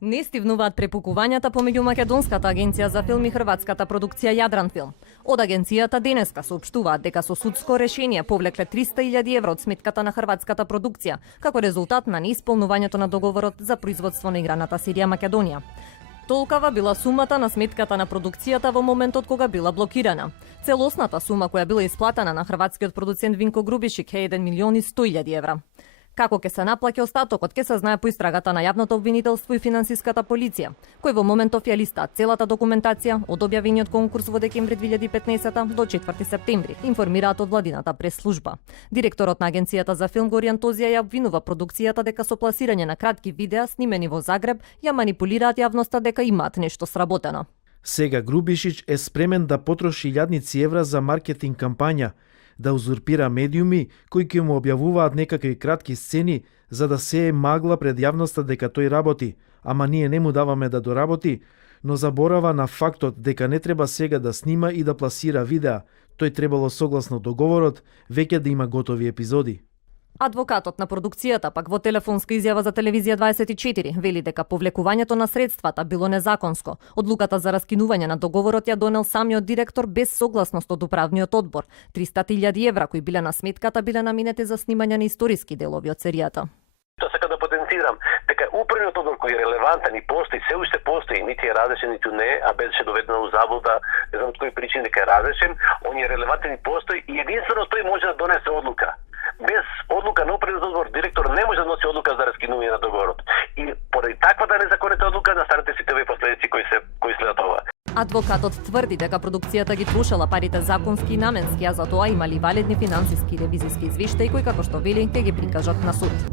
Не стивнуваат препукувањата помеѓу Македонската агенција за филм и хрватската продукција Јадранфилм. Од агенцијата денеска соопштуваат дека со судско решение повлекле 300.000 евра од сметката на хрватската продукција, како резултат на неисполнувањето на договорот за производство на играната серија Македонија. Толкава била сумата на сметката на продукцијата во моментот кога била блокирана. Целосната сума која била исплатена на хрватскиот продуцент Винко Грубишик е 1.100.000 евра. Како ќе се наплаќа остатокот ќе се знае по истрагата на јавното обвинителство и финансиската полиција, кој во моментов ја листа целата документација од објавениот конкурс во декември 2015 до 4 септември, информираат од владината прес-служба. Директорот на агенцијата за филм Горијан Тозија ја обвинува продукцијата дека со пласирање на кратки видеа снимени во Загреб ја манипулираат јавноста дека имаат нешто сработено. Сега Грубишич е спремен да потроши илјадници евра за маркетинг кампања, да узурпира медиуми кои ќе му објавуваат некакви кратки сцени за да сее магла пред јавноста дека тој работи, ама ние не му даваме да доработи, но заборава на фактот дека не треба сега да снима и да пласира видеа. Тој требало согласно договорот веќе да има готови епизоди. Адвокатот на продукцијата пак во телефонска изјава за телевизија 24 вели дека повлекувањето на средствата било незаконско. Одлуката за раскинување на договорот ја донел самиот директор без согласност од управниот одбор. 300.000 евра кои биле на сметката биле наменети за снимање на историски делови од серијата. Тоа сакам да потенцирам дека управниот одбор кој е релевантен и постои, се уште постои, нити е разрешен, ниту не, а беше доведено во заблуда, не знам од кои причини дека е разрешен, он е релевантен и постои и единствено тој може да донесе одлука. Без одлука на управниот одбор, директор не може да носи одлука за раскинување на договорот. И поради таквата незаконита одлука настанете сите овие последици кои следат ова. Адвокатот тврди дека продукцијата ги трошала парите законски и наменски, а за тоа имали валидни финансиски и ревизиски извештаи кои, како што вели, ќе ги прикажат на суд.